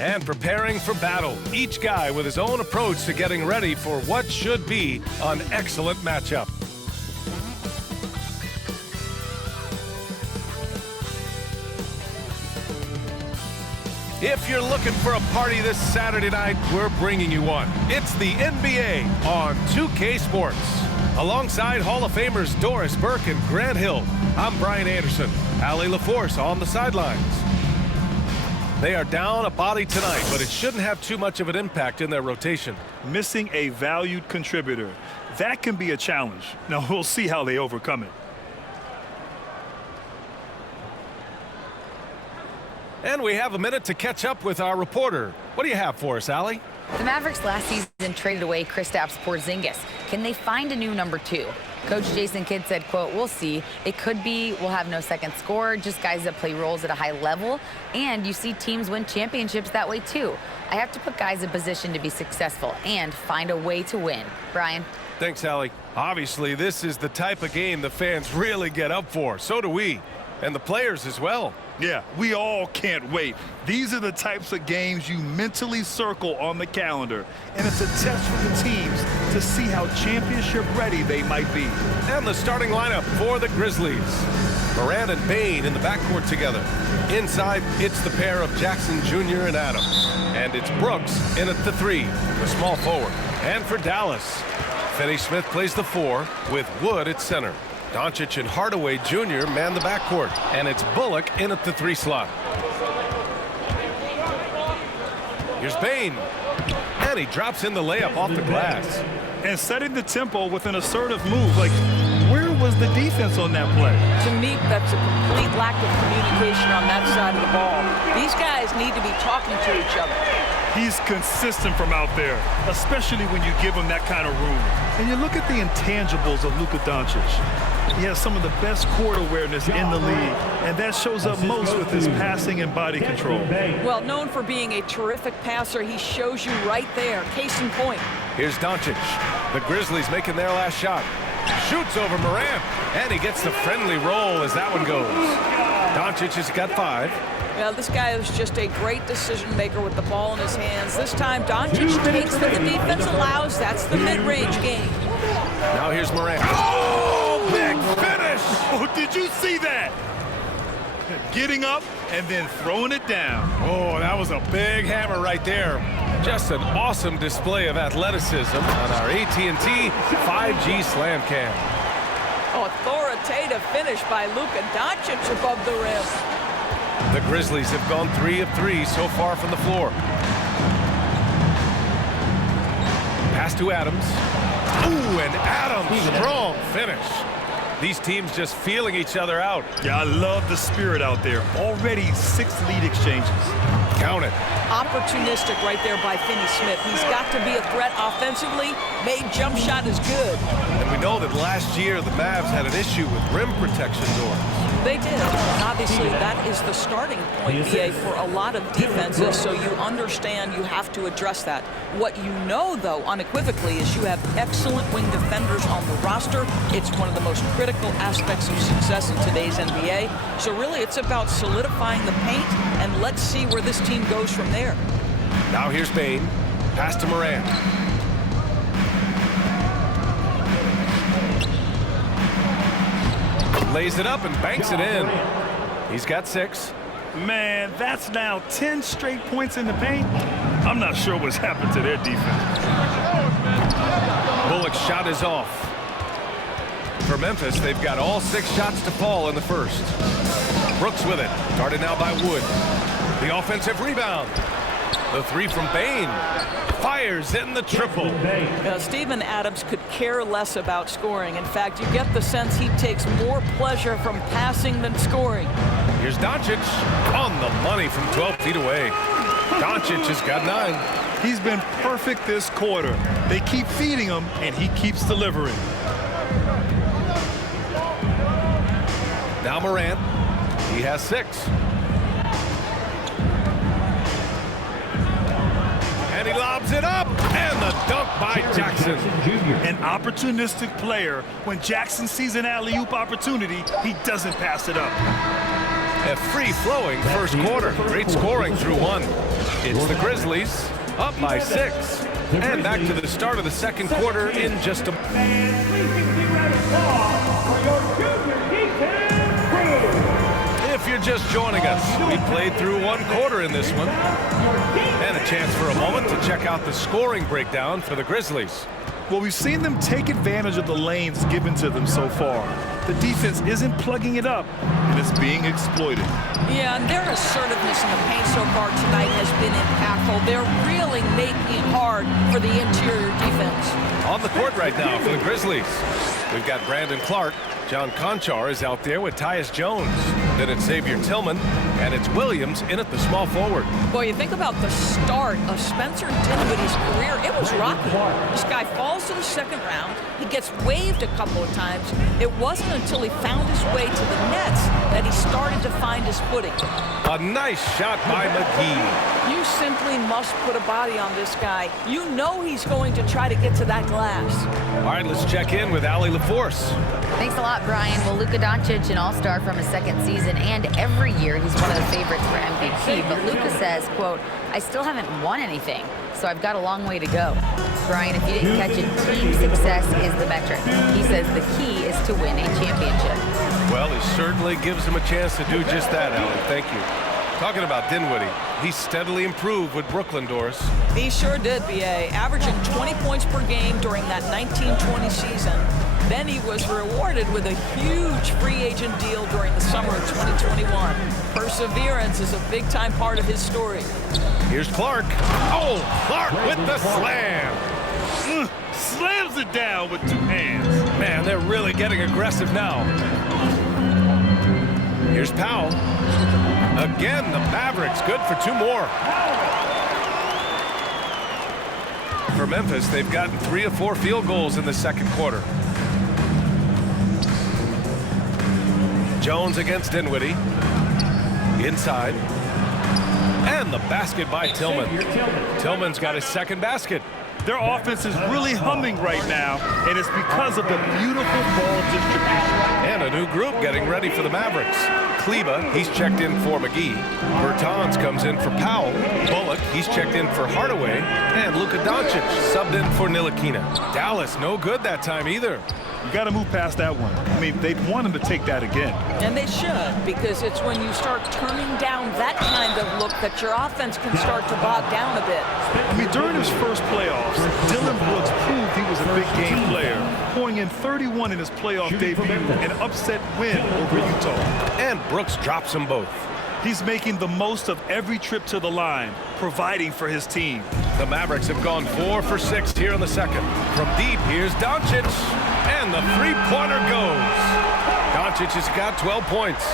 And preparing for battle, each guy with his own approach to getting ready for what should be an excellent matchup. If you're looking for a party this Saturday night, we're bringing you one. It's the NBA on 2K Sports. Alongside Hall of Famers Doris Burke and Grant Hill, I'm Brian Anderson. Allie LaForce on the sidelines. They are down a body tonight, but it shouldn't have too much of an impact in their rotation. Missing a valued contributor. That can be a challenge. Now we'll see how they overcome it. And we have a minute to catch up with our reporter. What do you have for us, Allie? The Mavericks last season traded away Kristaps Porzingis. Can they find a new number 2? Coach Jason Kidd said, quote, "We'll see. It could be we'll have no second scorer, just guys that play roles at a high level. And you see teams win championships that way, too. I have to put guys in position to be successful and find a way to win." Brian? Thanks, Allie. Obviously, this is the type of game the fans really get up for. So do we. And the players as well. Yeah, we all can't wait. These are the types of games you mentally circle on the calendar. And it's a test for the teams to see how championship ready they might be. And the starting lineup for the Grizzlies. Morant and Bane in the backcourt together. Inside, it's the pair of Jackson Jr. and Adams. And it's Brooks in at the 3, the small forward. And for Dallas, Finney Smith plays the 4 with Wood at center. Doncic and Hardaway Jr. man the backcourt, and it's Bullock in at the 3 slot. Here's Bane, and he drops in the layup off the glass. And setting the tempo with an assertive move. Like, where was the defense on that play? To me, that's a complete lack of communication on that side of the ball. These guys need to be talking to each other. He's consistent from out there, especially when you give him that kind of room. And you look at the intangibles of Luka Doncic. He has some of the best court awareness in the league, and that shows up most with his passing and body control. Well, known for being a terrific passer, he shows you right there. Case in point. Here's Doncic. The Grizzlies making their last shot. Shoots over Morant, and he gets the friendly roll as that one goes. Doncic has got 5. Well, this guy is just a great decision maker with the ball in his hands. This time, Doncic takes what the defense allows. That's the mid-range game. Now here's Morant. Oh, big finish! Oh, did you see that? Getting up and then throwing it down. Oh, that was a big hammer right there. Just an awesome display of athleticism on our AT&T 5G Slam Cam. Authoritative finish by Luka Doncic above the rim. The Grizzlies have gone 3 of 3 so far from the floor. Pass to Adams. Ooh, and Adams, strong finish. These teams just feeling each other out. Yeah, I love the spirit out there. Already 6 lead exchanges. Count it. Opportunistic right there by Finney Smith. He's got to be a threat offensively. Made jump shot is good. And we know that last year the Mavs had an issue with rim protection doors. They did. And obviously, that is the starting point, BA, for a lot of defenses, so you understand you have to address that. What you know, though, unequivocally, is you have excellent wing defenders on the roster. It's one of the most critical aspects of success in today's NBA. So really, it's about solidifying the paint, and let's see where this team goes from there. Now here's Bane. Pass to Morant. Lays it up and banks it in. He's got 6. Man, that's now 10 straight points in the paint. I'm not sure what's happened to their defense. Bullock's shot is off. For Memphis, they've got all 6 shots to fall in the first. Brooks with it. Guarded now by Wood. The offensive rebound. The 3 from Bane. Fires in the triple. Steven Adams could care less about scoring. In fact, you get the sense he takes more pleasure from passing than scoring. Here's Doncic on the money from 12 feet away. Doncic has got 9. He's been perfect this quarter. They keep feeding him, and he keeps delivering. Now Morant. He has 6. And he lobs it up, and the dunk by Jackson. An opportunistic player. When Jackson sees an alley-oop opportunity, he doesn't pass it up. A free-flowing first quarter. Great scoring through one. It's the Grizzlies up by 6. And back to the start of the second quarter in just a... If you're just joining us, we played through one quarter in this one. And a chance for a moment to check out the scoring breakdown for the Grizzlies. Well, we've seen them take advantage of the lanes given to them so far. The defense isn't plugging it up, and it's being exploited. Yeah, and their assertiveness in the paint so far tonight has been impactful. They're really making it hard for the interior defense. On the court right now for the Grizzlies, we've got Brandon Clark. John Conchar is out there with Tyus Jones. Then it's Xavier Tillman, and it's Williams in at the small forward. Boy, you think about the start of Spencer Dinwiddie's career. It was rocky. This guy falls to the second round. He gets waived a couple of times. It wasn't until he found his way to the Nets that he started to find his footing. A nice shot by McGee. You simply must put a body on this guy. You know he's going to try to get to that glass. All right, let's check in with Allie LaForce. Thanks a lot, Brian. Well, Luka Doncic, an all-star from his second season, and every year he's one of the favorites for MVP. But Luka says, quote, I still haven't won anything, so I've got a long way to go. Brian, if you didn't catch it, team success is the metric. He says the key is to win a championship. Well, it certainly gives him a chance to do just that, Allie. Thank you. Talking about Dinwiddie, he steadily improved with Brooklyn, Doris. He sure did, B.A., averaging 20 points per game during that 19-20 season. Then he was rewarded with a huge free agent deal during the summer of 2021. Perseverance is a big-time part of his story. Here's Clark. Oh, Clark with the slam. Slams it down with two hands. Man, they're really getting aggressive now. Here's Powell. Again, the Mavericks good for 2 more. For Memphis, they've gotten 3 of 4 field goals in the second quarter. Jones against Dinwiddie. Inside. And the basket by Tillman. Tillman's got his second basket. Their offense is really humming right now, and it's because of the beautiful ball distribution. And a new group getting ready for the Mavericks. Kleba, he's checked in for McGee. Bertans comes in for Powell. Bullock, he's checked in for Hardaway. And Luka Doncic subbed in for Ntilikina. Dallas, no good that time either. You got to move past that one. I mean, they'd want him to take that again. And they should, because it's when you start turning down that kind of look that your offense can start to bog down a bit. I mean, during his first playoffs, Dylan Brooks proved he was a big game player, pouring in 31 in his playoff debut, an upset win over Utah. And Brooks drops them both. He's making the most of every trip to the line, providing for his team. The Mavericks have gone 4 for 6 here in the second. From deep, here's Doncic. And the three-pointer goes. Doncic has got 12 points.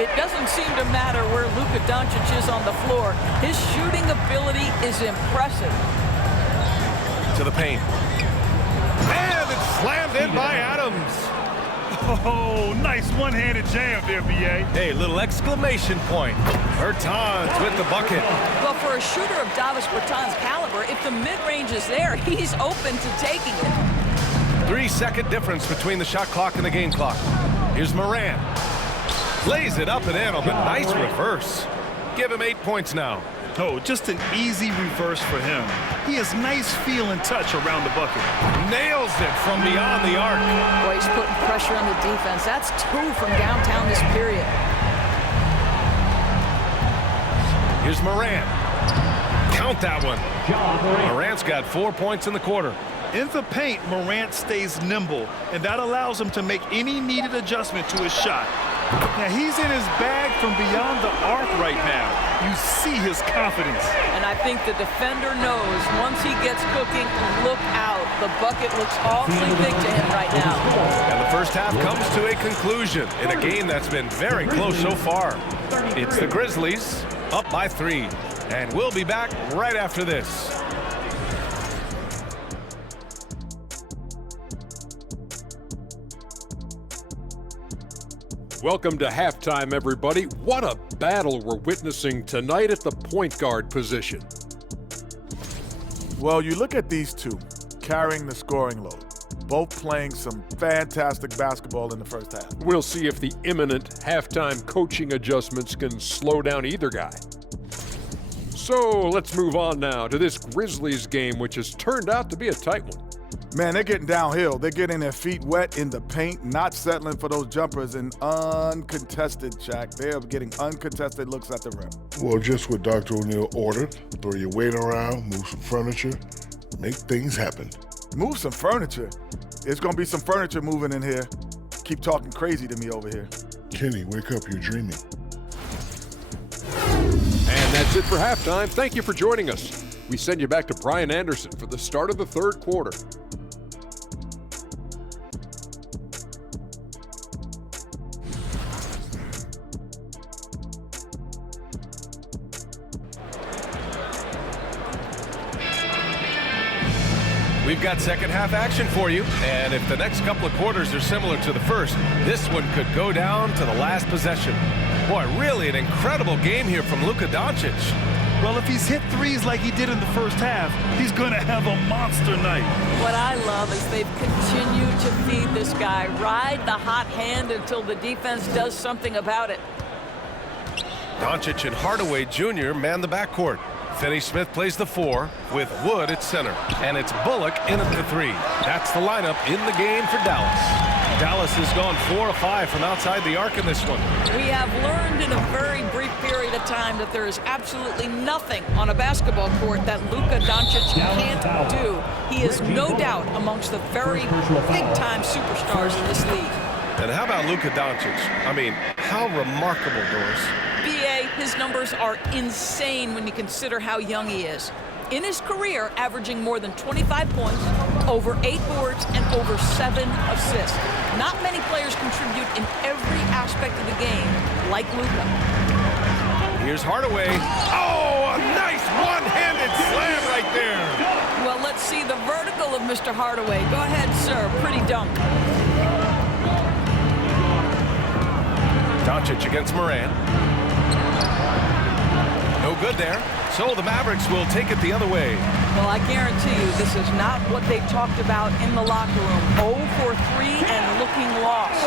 It doesn't seem to matter where Luka Doncic is on the floor. His shooting ability is impressive. To the paint. And it's slammed in by Adams. Oh, nice one-handed jam there, B.A. Hey, little exclamation point. Bertans with the bucket. Well, for a shooter of Davis Bertans' caliber, if the mid-range is there, he's open to taking it. 3-second difference between the shot clock and the game clock. Here's Morant. Lays it up and in, but nice reverse. Give him 8 points now. Oh, just an easy reverse for him. He has nice feel and touch around the bucket. Nails it from beyond the arc. Boy, he's putting pressure on the defense. That's 2 from downtown this period. Here's Morant. Count that one. Morant's got 4 points in the quarter. In the paint, Morant stays nimble, and that allows him to make any needed adjustment to his shot. Now, he's in his bag from beyond the arc right now. You see his confidence. And I think the defender knows once he gets cooking, look out. The bucket looks awfully big to him right now. And the first half comes to a conclusion in a game that's been very close so far. It's the Grizzlies up by 3. And we'll be back right after this. Welcome to halftime, everybody. What a battle we're witnessing tonight at the point guard position. Well, you look at these two carrying the scoring load. both playing some fantastic basketball in the first half. We'll see if the imminent halftime coaching adjustments can slow down either guy. So let's move on now to this Grizzlies game, which has turned out to be a tight one. Man, they're getting downhill. They're getting their feet wet in the paint, not settling for those jumpers and uncontested, Shaq. They're getting uncontested looks at the rim. Well, just what Dr. O'Neal ordered. Throw your weight around, move some furniture, make things happen. Move some furniture. It's going to be some furniture moving in here. Keep talking crazy to me over here. Kenny, wake up, you're dreaming. And that's it for halftime. Thank you for joining us. We send you back to Brian Anderson for the start of the third quarter. We've got second half action for you, and if the next couple of quarters are similar to the first, this one could go down to the last possession. Boy, really an incredible game here from Luka Doncic. Well, if he's hit threes like he did in the first half, he's going to have a monster night. What I love is they've continued to feed this guy. Ride the hot hand until the defense does something about it. Doncic and Hardaway Jr. man the backcourt. Finney-Smith plays the 4 with Wood at center. And it's Bullock in at the 3. That's the lineup in the game for Dallas. Dallas has gone 4 of 5 from outside the arc in this one. We have learned in a very brief period of time that there is absolutely nothing on a basketball court that Luka Doncic can't do. He is no doubt amongst the very big-time superstars in this league. And how about Luka Doncic? I mean, how remarkable, Doris. B.A., his numbers are insane when you consider how young he is. In his career, averaging more than 25 points, over 8 boards, and over 7 assists. Not many players contribute in every aspect of the game like Luka. Here's Hardaway. Oh, a nice one-handed slam right there. Well, let's see the vertical of Mr. Hardaway. Go ahead, sir. Pretty dunk. Doncic against Moran. No good there. So the Mavericks will take it the other way. Well, I guarantee you this is not what they talked about in the locker room. 0 for 3 and looking lost.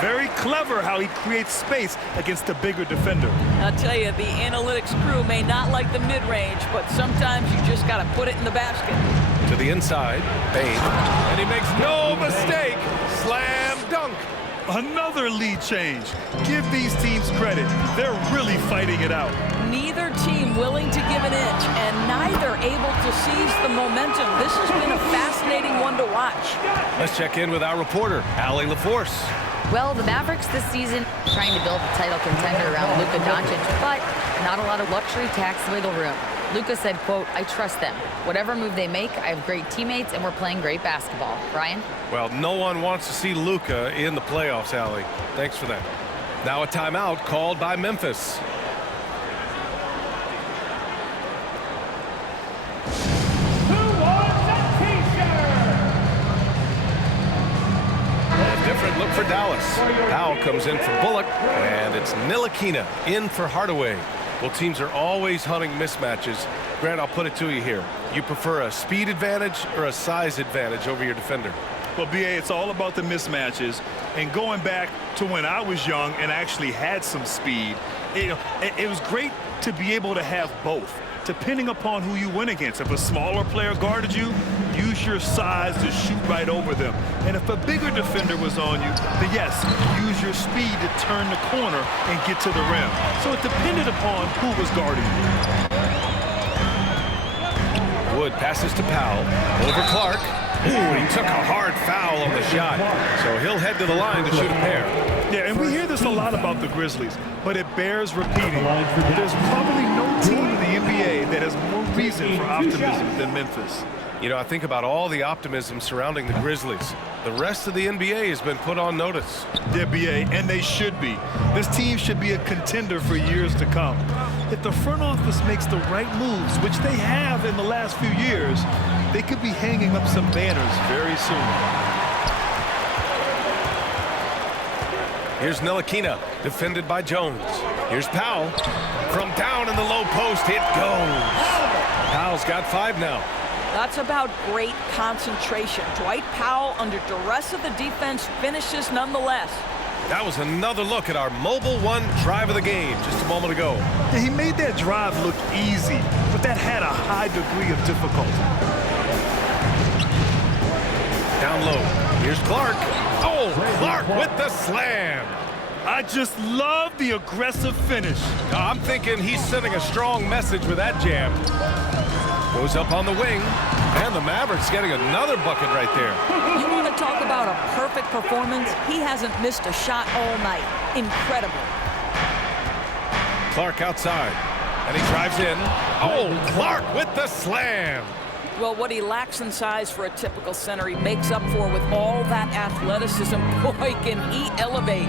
Very clever how he creates space against a bigger defender. I'll tell you, the analytics crew may not like the mid-range, but sometimes you just got to put it in the basket. To the inside, Bane. And he makes no mistake. Slam dunk. Another lead change. Give these teams credit. They're really fighting it out. Neither team willing to give an inch, and neither able to seize the momentum. This has been a fascinating one to watch. Let's check in with our reporter, Allie LaForce. Well, the Mavericks this season trying to build a title contender around Luka Doncic, but not a lot of luxury tax wiggle room. Luka said, quote, "I trust them. Whatever move they make, I have great teammates and we're playing great basketball." Ryan? Well, no one wants to see Luka in the playoffs, Allie. Thanks for that. Now a timeout called by Memphis. A different look for Dallas. Powell comes in for Bullock, and it's Ntilikina in for Hardaway. Well, teams are always hunting mismatches. Grant, I'll put it to you here. You prefer a speed advantage or a size advantage over your defender? Well, B.A., it's all about the mismatches. And going back to when I was young and actually had some speed, it was great to be able to have both, depending upon who you went against. If a smaller player guarded you, use your size to shoot right over them. And if a bigger defender was on you, then yes, use your speed to turn the corner and get to the rim. So it depended upon who was guarding you. Wood passes to Powell. Over Clark. Ooh, he took a hard foul on the shot. So he'll head to the line to shoot a pair. Yeah, and we hear this a lot about the Grizzlies, but it bears repeating. There's probably no team in the NBA that has more reason for optimism than Memphis. You know, I think about all the optimism surrounding the Grizzlies. The rest of the NBA has been put on notice. Yeah, B.A., and they should be. This team should be a contender for years to come. If the front office makes the right moves, which they have in the last few years, they could be hanging up some banners very soon. Here's Ntilikina, defended by Jones. Here's Powell. From down in the low post, it goes. Powell's got 5 now. That's about great concentration. Dwight Powell, under duress of the defense, finishes nonetheless. That was another look at our Mobile One drive of the game just a moment ago. Yeah, he made that drive look easy, but that had a high degree of difficulty. Down low. Here's Clark. Oh, Clark with the slam. I just love the aggressive finish. I'm thinking he's sending a strong message with that jam. Goes up on the wing, and the Mavericks getting another bucket right there. You want to talk about a perfect performance? He hasn't missed a shot all night. Incredible. Clark outside, and he drives in. Oh, Clark with the slam. Well, what he lacks in size for a typical center, he makes up for with all that athleticism. Boy, can he elevate.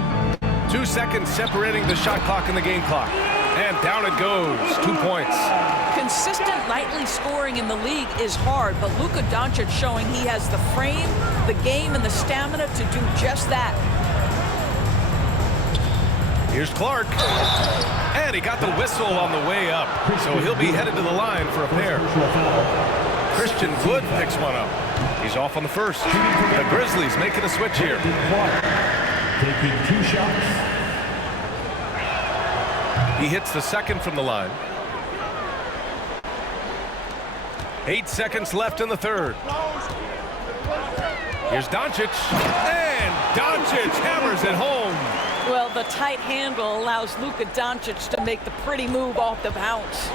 2 seconds separating the shot clock and the game clock. And down it goes. 2 points. Consistent nightly scoring in the league is hard, but Luka Doncic showing he has the frame, the game, and the stamina to do just that. Here's Clark. And he got the whistle on the way up. So he'll be headed to the line for a pair. Christian Wood picks one up. He's off on the first. The Grizzlies making a switch here. Taking 2 shots. He hits the second from the line. 8 seconds left in the third. Here's Doncic. And Doncic hammers it home. Well, the tight handle allows Luka Doncic to make the pretty move off the bounce.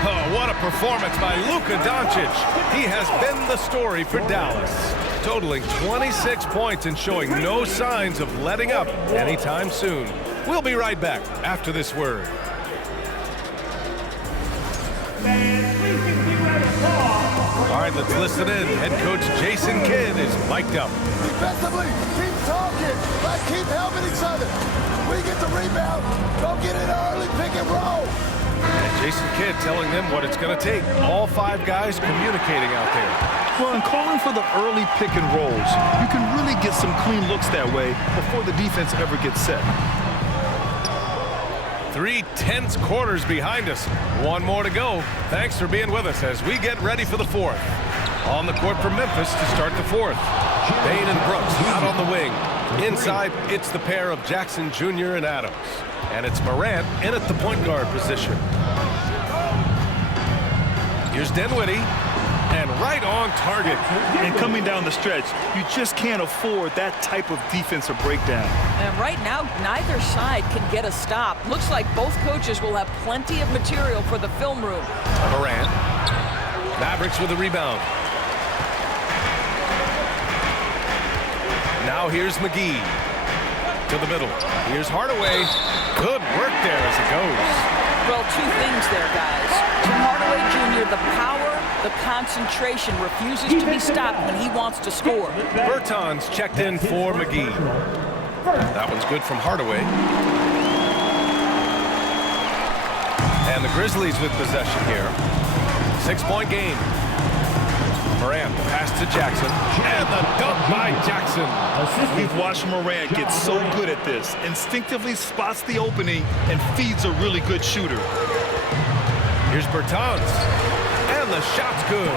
Oh, what a performance by Luka Doncic. He has been the story for Dallas, totaling 26 points and showing no signs of letting up anytime soon. We'll be right back after this word. All right, let's listen in. Head coach Jason Kidd is mic'd up. Defensively, keep talking. Let's keep helping each other. We get the rebound. Go get it early, pick and roll. And Jason Kidd telling them what it's going to take. All 5 guys communicating out there. Well, and calling for the early pick and rolls, you can really get some clean looks that way before the defense ever gets set. 3 tense quarters behind us. 1 more to go. Thanks for being with us as we get ready for the 4th. On the court for Memphis to start the 4th. Bane and Brooks out on the wing. Inside, it's the pair of Jackson Jr. and Adams. And it's Morant in at the point guard position. Here's Dinwiddie. And right on target. And coming down the stretch, you just can't afford that type of defensive breakdown. And right now, neither side can get a stop. Looks like both coaches will have plenty of material for the film room. Morant. Mavericks with a rebound. Now here's McGee. To the middle. Here's Hardaway. Good work there as it goes. Well, 2 things there, guys. From Hardaway Jr., the power, the concentration, refuses to be stopped when he wants to score. Bertans checked in for McGee. That one's good from Hardaway. And the Grizzlies with possession here. 6-point game. Morant, the pass to Jackson. And the dunk by Jackson. We've watched Morant get so good at this. Instinctively spots the opening and feeds a really good shooter. Here's Bertans. And the shot's good.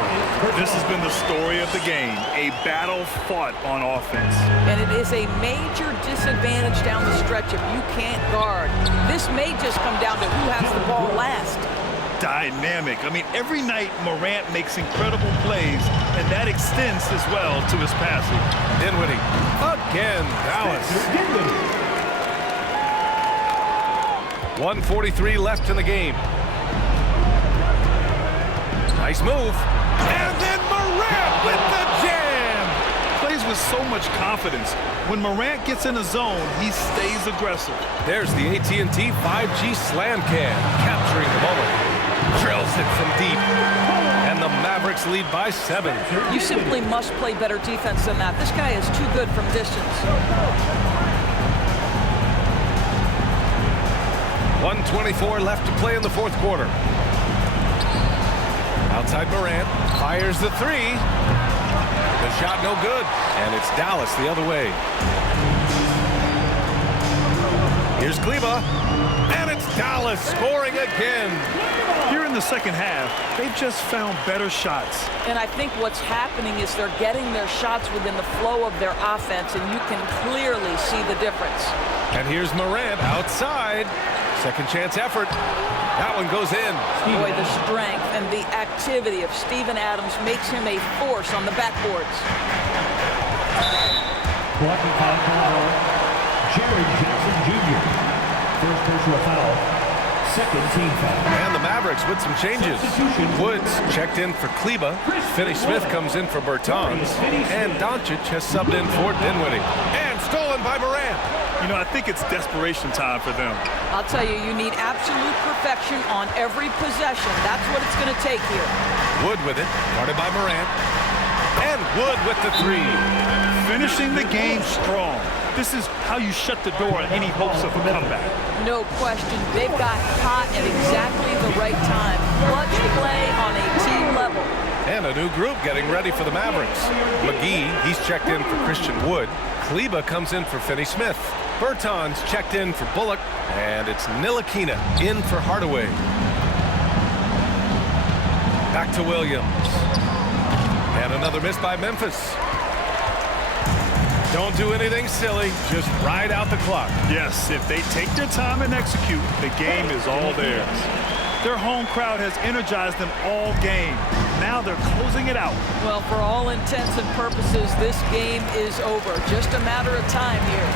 This has been the story of the game. A battle fought on offense. And it is a major disadvantage down the stretch if you can't guard. This may just come down to who has the ball last. Dynamic. I mean, every night Morant makes incredible plays, and that extends as well to his passing. Dinwiddie again. Dallas. 1:43 left in the game. Nice move. And then Morant with the jam. Plays with so much confidence. When Morant gets in a zone, he stays aggressive. There's the AT&T 5G slam cam, capturing the moment. Drills it from deep. And the Mavericks lead by 7. You simply must play better defense than that. This guy is too good from distance. 1:24 left to play in the 4th quarter. Outside Morant, fires the 3. The shot no good, and it's Dallas the other way. Here's Kleba, and it's Dallas scoring again. Here in the second half, they've just found better shots. And I think what's happening is they're getting their shots within the flow of their offense, and you can clearly see the difference. And here's Morant outside. Second chance effort. That one goes in. Boy, the strength and the activity of Steven Adams makes him a force on the backboards. Blocking foul, Jared Jackson Jr. First personal foul. Second team foul. And the Mavericks with some changes. Woods checked in for Kleba. Finney-Smith comes in for Bertans. And Doncic has subbed in for Dinwiddie. And stolen by Morant. You know, I think it's desperation time for them. I'll tell you, you need absolute perfection on every possession. That's what it's going to take here. Wood with it, guarded by Morant. And Wood with the three. Finishing the game strong. This is how you shut the door on any hopes of a comeback. No question. They've got hot at exactly the right time. Clutch play on a team level. And a new group getting ready for the Mavericks. McGee, he's checked in for Christian Wood. Kleba comes in for Finney-Smith. Bertans checked in for Bullock. And it's Ntilikina in for Hardaway. Back to Williams. And another miss by Memphis. Don't do anything silly. Just ride out the clock. Yes, if they take their time and execute, the game is all theirs. Their home crowd has energized them all game. Now they're closing it out. Well, for all intents and purposes, this game is over. Just a matter of time here.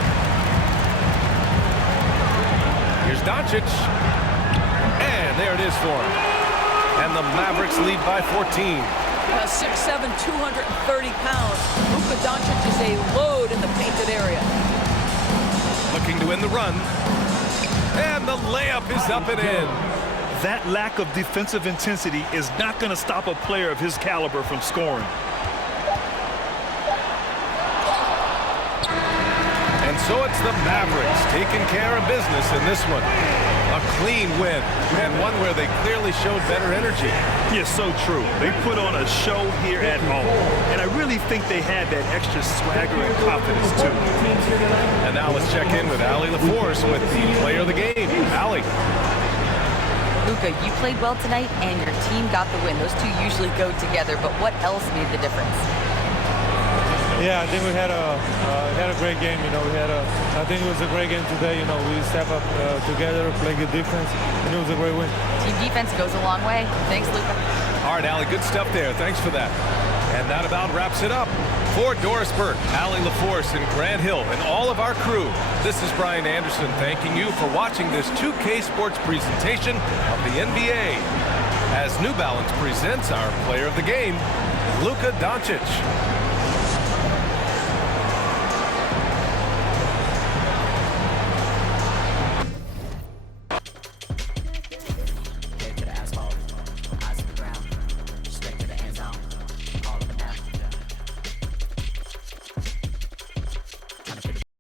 Here's Doncic. And there it is for him. And the Mavericks lead by 14. 6'7", 230 pounds. Luka Doncic is a load in the painted area. Looking to win the run. And the layup is up and in. That lack of defensive intensity is not going to stop a player of his caliber from scoring. And so it's the Mavericks taking care of business in this one. A clean win, and one where they clearly showed better energy. Yes, so true. They put on a show here at home, and I really think they had that extra swagger and confidence, too. And now let's check in with Allie LaForce with the player of the game. Allie. Luka, you played well tonight, and your team got the win. Those two usually go together, but what else made the difference? Yeah, I think we had a great game. You know, I think it was a great game today. You know, we step up together, play good defense, and it was a great win. Team defense goes a long way. Thanks, Luka. All right, Allie, good stuff there. Thanks for that. And that about wraps it up. For Doris Burke, Allie LaForce, and Grant Hill, and all of our crew, this is Brian Anderson thanking you for watching this 2K Sports presentation of the NBA. As New Balance presents our player of the game, Luka Doncic.